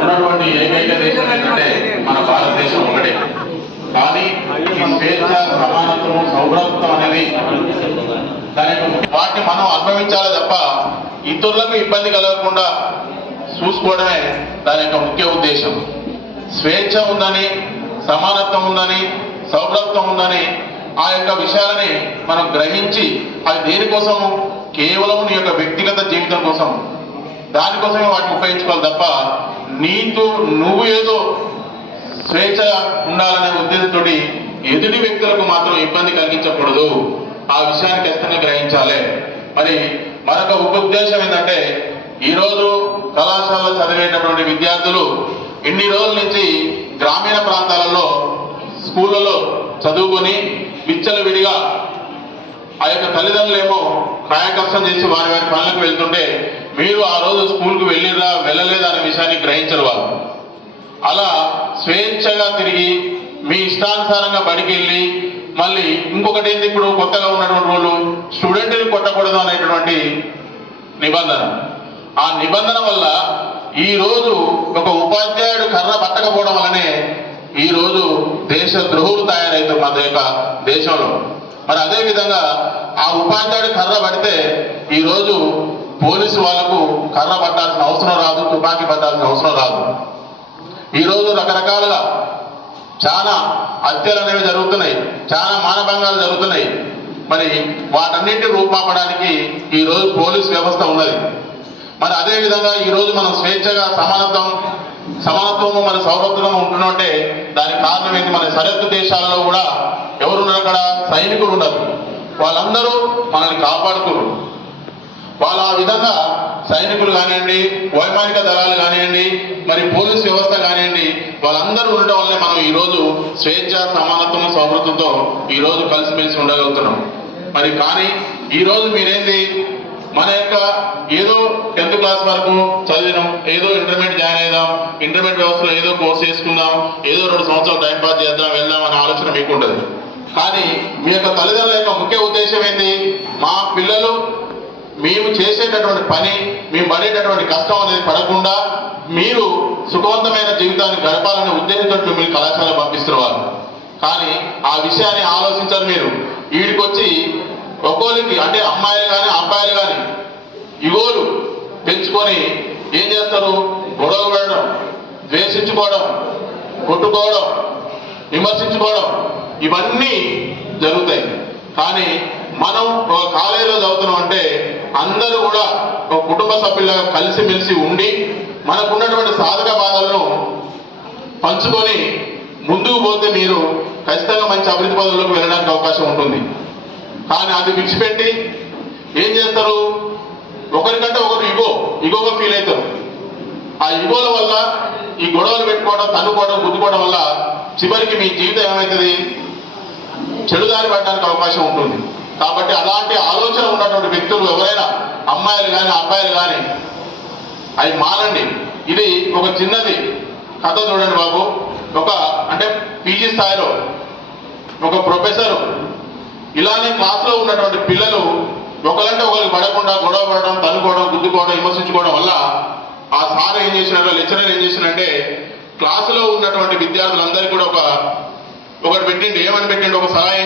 ఉన్నటువంటి ఏకైక దేశం ఏంటంటే మన భారతదేశం ఒకటే. కానీ ఈ స్వేచ్ఛ, సమానత్వం, సౌభ్రత్వం అనేది వాటిని మనం అనుభవించాలి తప్ప ఇతరులకు ఇబ్బంది కలగకుండా చూసుకోవడమే దాని యొక్క ముఖ్య ఉద్దేశం. స్వేచ్ఛ ఉందని, సమానత్వం ఉందని, సౌభ్రత్వం ఉందని ఆ యొక్క విషయాలని మనం గ్రహించి అది దేనికోసం, కేవలం నీ యొక్క వ్యక్తిగత జీవితం కోసం, దానికోసమే వాటిని ఉపయోగించుకోవాలి తప్ప నువ్వు ఏదో స్వేచ్ఛ ఉండాలనే ఉద్దేశంతో ఎదుటి వ్యక్తులకు మాత్రం ఇబ్బంది కలిగించకూడదు. ఆ విషయాన్ని ఖచ్చితంగా గ్రహించాలి. మరి మరొక ఉద్దేశం ఏంటంటే, ఈరోజు కళాశాలలో చదివేటటువంటి విద్యార్థులు ఇన్ని రోజుల నుంచి గ్రామీణ ప్రాంతాలలో స్కూళ్ళలో చదువుకొని విచ్చలవిడిగా ఆ యొక్క తల్లిదండ్రులేమో కాయకష్టం చేసి వారి వారి పనులకు వెళ్తుంటే మీరు ఆ రోజు స్కూల్కి వెళ్ళలేదా అనే విషయాన్ని గ్రహించరు వాళ్ళు. అలా స్వేచ్ఛగా తిరిగి మీ ఇష్టానుసారంగా బడికి వెళ్ళి మళ్ళీ ఇంకొకటి ఏంది, ఇప్పుడు కొత్తగా ఉన్నటువంటి వాళ్ళు స్టూడెంట్ని కొట్టకూడదు అనేటువంటి నిబంధన. ఆ నిబంధన వల్ల ఈరోజు ఒక ఉపాధ్యాయుడు కర్ర పట్టకపోవడం వల్లనే ఈరోజు దేశ ద్రోహులు తయారవుతారు మన యొక్క దేశంలో. మరి అదేవిధంగా ఆ ఉపాధ్యాయుడు కర్ర పడితే ఈరోజు పోలీసు వాళ్ళకు కర్ర పట్టాల్సిన అవసరం రాదు, తుపాకీ పట్టాల్సిన అవసరం రాదు. ఈరోజు రకరకాలుగా చాలా హత్యలు అనేవి జరుగుతున్నాయి, చాలా మానభంగాలు జరుగుతున్నాయి. మరి వాటన్నింటినీ రూపాపడానికి ఈరోజు పోలీస్ వ్యవస్థ ఉన్నది. మరి అదేవిధంగా ఈరోజు మనం స్వేచ్ఛగా సమానత్వము మరి సౌభ్రత్వం ఉంటున్నట్టే దానికి కారణం ఏంటి, మన సరిహద్దు దేశాలలో కూడా ఎవరున్నారు, అక్కడ సైనికులు ఉన్నారు. వాళ్ళందరూ మనల్ని కాపాడుతున్నారు. వాళ్ళు ఆ విధంగా సైనికులు కానివ్వండి, వైమానిక దళాలు కానివ్వండి, మరి పోలీస్ వ్యవస్థ కానివ్వండి, వాళ్ళందరూ ఉండడం వల్లే మనం ఈరోజు స్వేచ్ఛ, సమానత్వం, సౌభ్రత్వంతో ఈరోజు కలిసిమెలిసి ఉండగలుగుతున్నాం. మరి కానీ ఈరోజు మీరేంది, మన యొక్క ఏదో 10th క్లాస్ వరకు చదివినాం, ఏదో ఇంటర్మీడియట్ జాయిన్ అయిదాం, ఇంటర్మీడియట్ వ్యవస్థలో ఏదో కోర్స్ చేసుకుందాం, ఏదో 2 సంవత్సరాలు టైంపాస్ చేద్దాం, వెళ్దాం అనే ఆలోచన మీకు ఉంటుంది. కానీ మీ యొక్క తల్లిదండ్రుల యొక్క ముఖ్య ఉద్దేశం ఏంది, మా పిల్లలు మేము చేసేటటువంటి పని, మేము పడేటటువంటి కష్టం అనేది పడకుండా మీరు సుఖవంతమైన జీవితాన్ని గడపాలనే ఉద్దేశంతో మిమ్మల్ని కళాశాల పంపిస్తున్నారు. కానీ ఆ విషయాన్ని ఆలోచించారు. మీరు వీడికి వచ్చి ఒక్కోరికి అంటే అమ్మాయిలు కానీ అబ్బాయిలు కానీ ఇగోలు పెంచుకొని ఏం చేస్తారు, గొడవలు పడడం, ద్వేషించుకోవడం, కొట్టుకోవడం, విమర్శించుకోవడం, ఇవన్నీ జరుగుతాయి. కానీ మనం ఒక కాలేజీలో చదువుతున్నాం అంటే అందరూ కూడా ఒక కుటుంబ సభ్యులుగా కలిసిమెలిసి ఉండి మనకున్నటువంటి సాధక బాధలను పంచుకొని ముందుకు పోతే మీరు ఖచ్చితంగా మంచి అభివృద్ధి పదవులకు వెళ్ళడానికి అవకాశం ఉంటుంది. కానీ అది విడిచిపెట్టి ఏం చేస్తారు, ఒకరికంటే ఒకరు ఇగోగా ఫీల్ అవుతారు. ఆ ఇగోల వల్ల ఈ గొడవలు పెట్టుకోవడం, తన్నుకోవడం, గుద్దుకోవడం వల్ల చివరికి మీ జీవితం ఏమవుతుంది, చెడుదారి పడడానికి అవకాశం ఉంటుంది. కాబట్టి అలాంటి ఆలోచన ఉన్నటువంటి వ్యక్తులు ఎవరైనా అమ్మాయిలు కానీ అబ్బాయిలు కానీ అవి మానండి. ఇది ఒక చిన్నది కథ చూడండి బాబు. అంటే పీజీ స్థాయిలో ఒక ప్రొఫెసరు ఇలానే క్లాస్లో ఉన్నటువంటి పిల్లలు ఒకరంటే ఒకరికి పడకుండా గొడవ పడడం, తన్నుకోవడం, గుద్దుకోవడం, విమర్శించుకోవడం వల్ల ఆ సార్ ఏం చేసినట్టు, లెక్చరర్ ఏం చేసినంటే క్లాసులో ఉన్నటువంటి విద్యార్థులందరికీ కూడా ఒకటి పెట్టిండు. ఏమని పెట్టిండు, ఒక సలహా